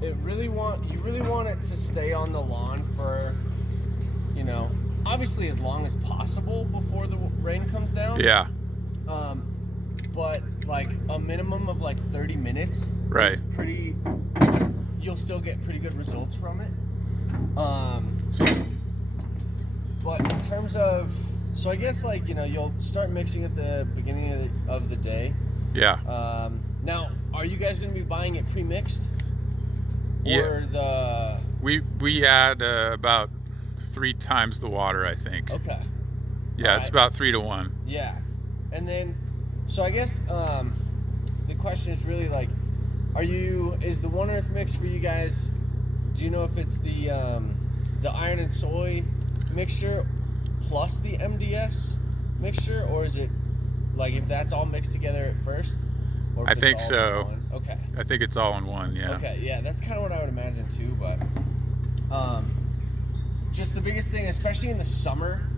you really want it to stay on the lawn for, obviously as long as possible before the rain comes down. Yeah. But like a minimum of like 30 minutes. Right. Is pretty. You'll still get pretty good results from it. But in terms of, so I guess like you'll start mixing at the beginning of the day. Yeah. Now, are you guys going to be buying it pre-mixed? Yeah. Or We add about 3 times the water, I think. Okay. Yeah, All it's right. about 3 to 1. Yeah, and then, so I guess the question is really like, is the One Earth mix for you guys? Do you know if it's the iron and soy mixture plus the MDS mixture, or is it like if that's all mixed together at first? Or if I it's think all so. in one? Okay. I think it's all in one, yeah. Okay, yeah, that's kind of what I would imagine too, but just the biggest thing, especially in the summer,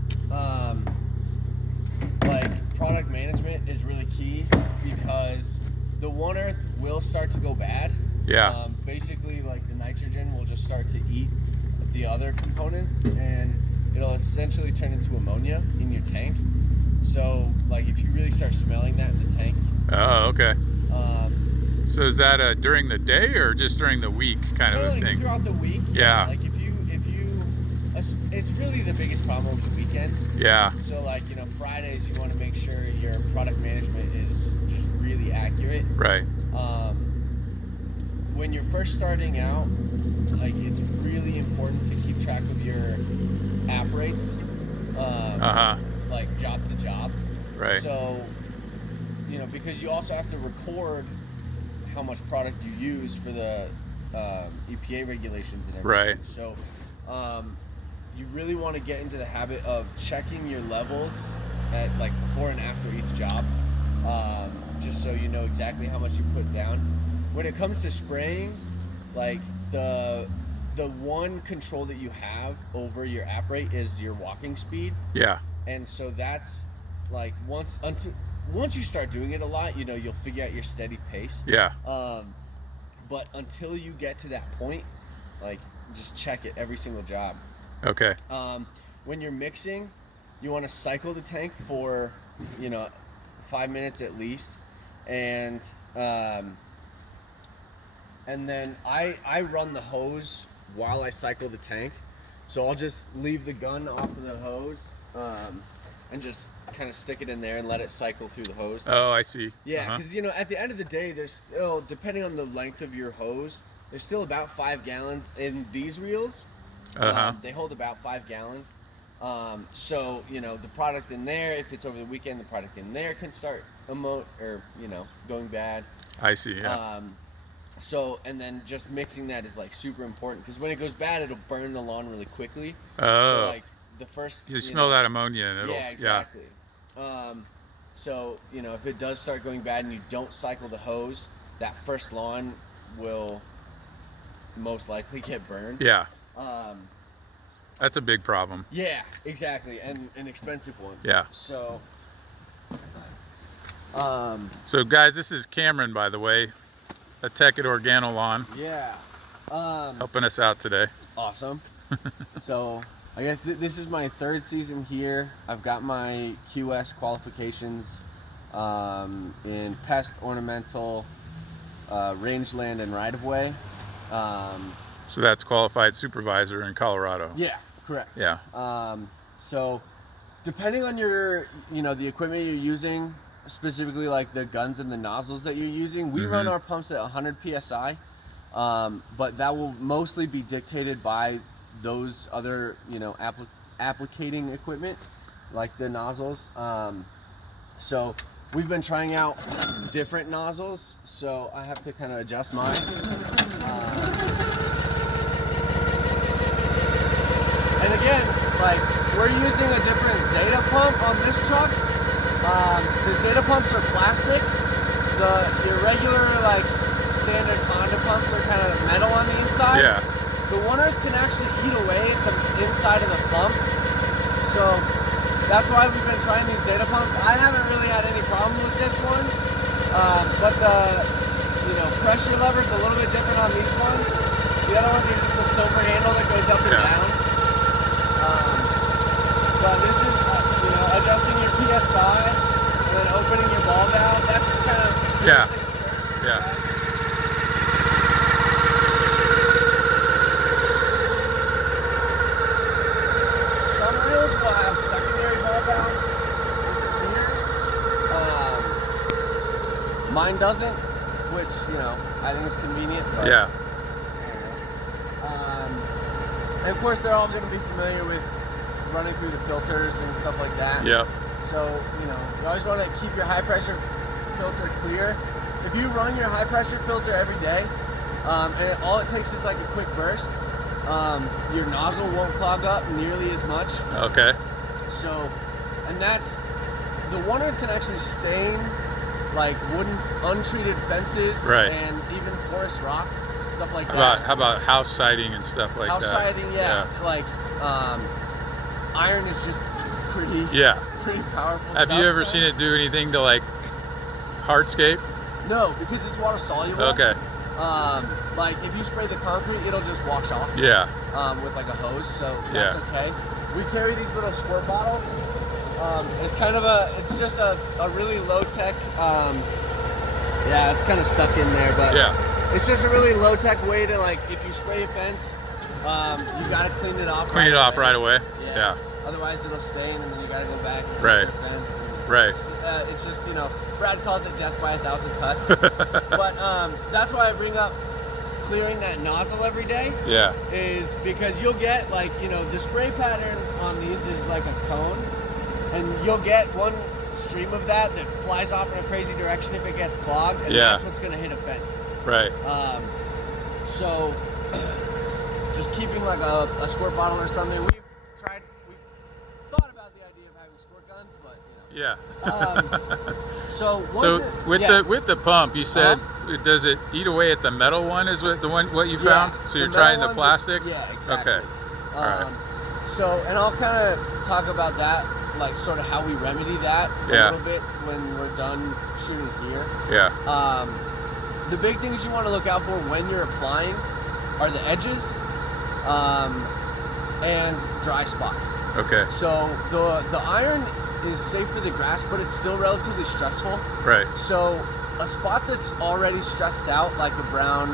like product management is really key because the One Earth will start to go bad. Yeah. Basically, like the nitrogen will just start to eat the other components, and it'll essentially turn into ammonia in your tank. So, like, if you really start smelling that in the tank. Oh, okay. So is that during the day or just during the week kind of a like thing? Throughout the week. Yeah. Like if you, it's really the biggest problem over the weekends. Yeah. So like Fridays you want to make sure your product management is just really accurate. Right. When you're first starting out, like it's really important to keep track of your app rates. Like job to job. Right. So, because you also have to record how much product you use for the EPA regulations and everything. Right. So, you really want to get into the habit of checking your levels at like before and after each job, just so you know exactly how much you put down. When it comes to spraying, like the one control that you have over your app rate is your walking speed. Yeah. And so that's like once you start doing it a lot, you'll figure out your steady pace. Yeah. But until you get to that point, like just check it every single job. Okay. When you're mixing, you want to cycle the tank for 5 minutes at least, and then I run the hose while I cycle the tank, so I'll just leave the gun off of the hose. And just kind of stick it in there and let it cycle through the hose. Oh, I see. Yeah, because at the end of the day, there's still, depending on the length of your hose, there's still about 5 gallons in these reels. They hold about 5 gallons. So the product in there, if it's over the weekend, the product in there can start going bad. I see. Yeah. So, and then just mixing that is like super important because when it goes bad, it'll burn the lawn really quickly. Oh. So like the first. You smell that ammonia and it'll. Yeah, exactly. Yeah. So if it does start going bad and you don't cycle the hose, that first lawn will most likely get burned. Yeah. That's a big problem. Yeah, exactly, and an expensive one. Yeah. So. So guys, this is Cameron, by the way, a Tech at Organolawn. Yeah. Helping us out today. Awesome. So I guess this is my 3rd season here. I've got my QS qualifications in pest, ornamental, rangeland, and right-of-way. So that's qualified supervisor in Colorado. Yeah, correct. Yeah. So depending on your, the equipment you're using, specifically like the guns and the nozzles that you're using, we run our pumps at 100 PSI, but that will mostly be dictated by those other, applicating equipment, like the nozzles. So we've been trying out different nozzles, so I have to kind of adjust mine. And again, like we're using a different Zeta pump on this truck. The Zeta pumps are plastic. Your regular like standard Honda pumps are kind of metal on the inside. Yeah. The One Earth can actually eat away at the inside of the pump. So that's why we've been trying these Zeta pumps. I haven't really had any problem with this one. But the pressure lever is a little bit different on these ones. other ones are just a silver handle that goes up and down. But this is, adjusting your PSI and then opening your ball valve. That's just kind of Yeah. first. Yeah. Right? Some reels will have secondary ball valves here. Mine doesn't, which I think is convenient. But, Yeah. And of course, they're all going to be familiar with running through the filters and stuff like that. Yep. So, you always want to keep your high pressure filter clear. If you run your high pressure filter every day, and all it takes is like a quick burst, your nozzle won't clog up nearly as much. Okay. So, and that's, the One Earth can actually stain like wooden untreated fences Right. and even porous rock, stuff like How that. about house siding and stuff like House that? siding, yeah. Like, iron is just pretty powerful. Have you ever seen it do anything to like hardscape? No, because it's water soluble. Okay. Like if you spray the concrete, it'll just wash off. Yeah. With like a hose, so that's okay. We carry these little squirt bottles. It's kind of it's just a really low tech. Yeah, it's kind of stuck in there, but it's just a really low tech way to, like, if you spray a fence, you gotta clean it off. Clean it off right away. Yeah. Otherwise, it'll stain, and then you gotta go back and Right. fix the fence. And Right. It's just, Brad calls it death by 1,000 cuts. But that's why I bring up clearing that nozzle every day. Yeah. Is because you'll get, like, the spray pattern on these is like a cone, and you'll get one stream of that flies off in a crazy direction if it gets clogged, and that's what's gonna hit a fence. Right. So just keeping like a squirt bottle or something. We thought about the idea of having squirt guns, but Yeah. So with the pump, you said, does it eat away at the metal one? Is what you found? So you're trying the plastic? Yeah, exactly. Okay. All right. So, and I'll kind of talk about that, like sort of how we remedy that a little bit when we're done shooting here. Yeah. The big things you want to look out for when you're applying are the edges and dry spots. Okay. So the iron is safe for the grass, but it's still relatively stressful. Right. So a spot that's already stressed out, like a brown,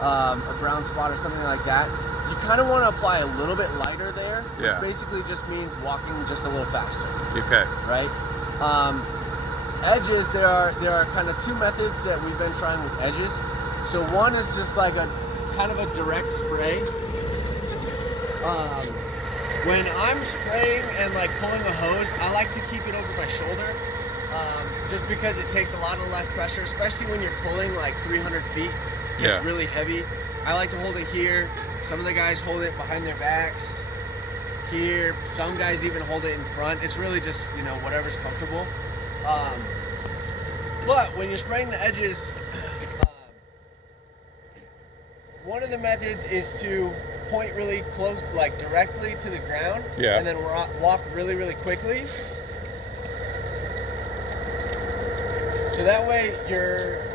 a brown spot or something like that, you kind of want to apply a little bit lighter there, which basically just means walking just a little faster. Okay. Right? Edges, there are kind of two methods that we've been trying with edges. So one is just like a kind of a direct spray. When I'm spraying and like pulling a hose, I like to keep it over my shoulder, just because it takes a lot of less pressure, especially when you're pulling like 300 feet. It's really heavy. I like to hold it here. Some of the guys hold it behind their backs. Here, some guys even hold it in front. It's really just, whatever's comfortable. But when you're spraying the edges, one of the methods is to point really close, like directly to the ground, and then walk really, really quickly. So that way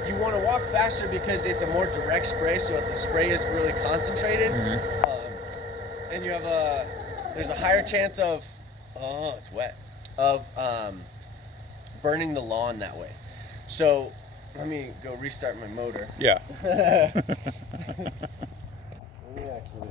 you want to walk faster because it's a more direct spray, so the spray is really concentrated, and you have there's a higher chance of, it's wet, of burning the lawn that way. So let me go restart my motor. Yeah. Let me actually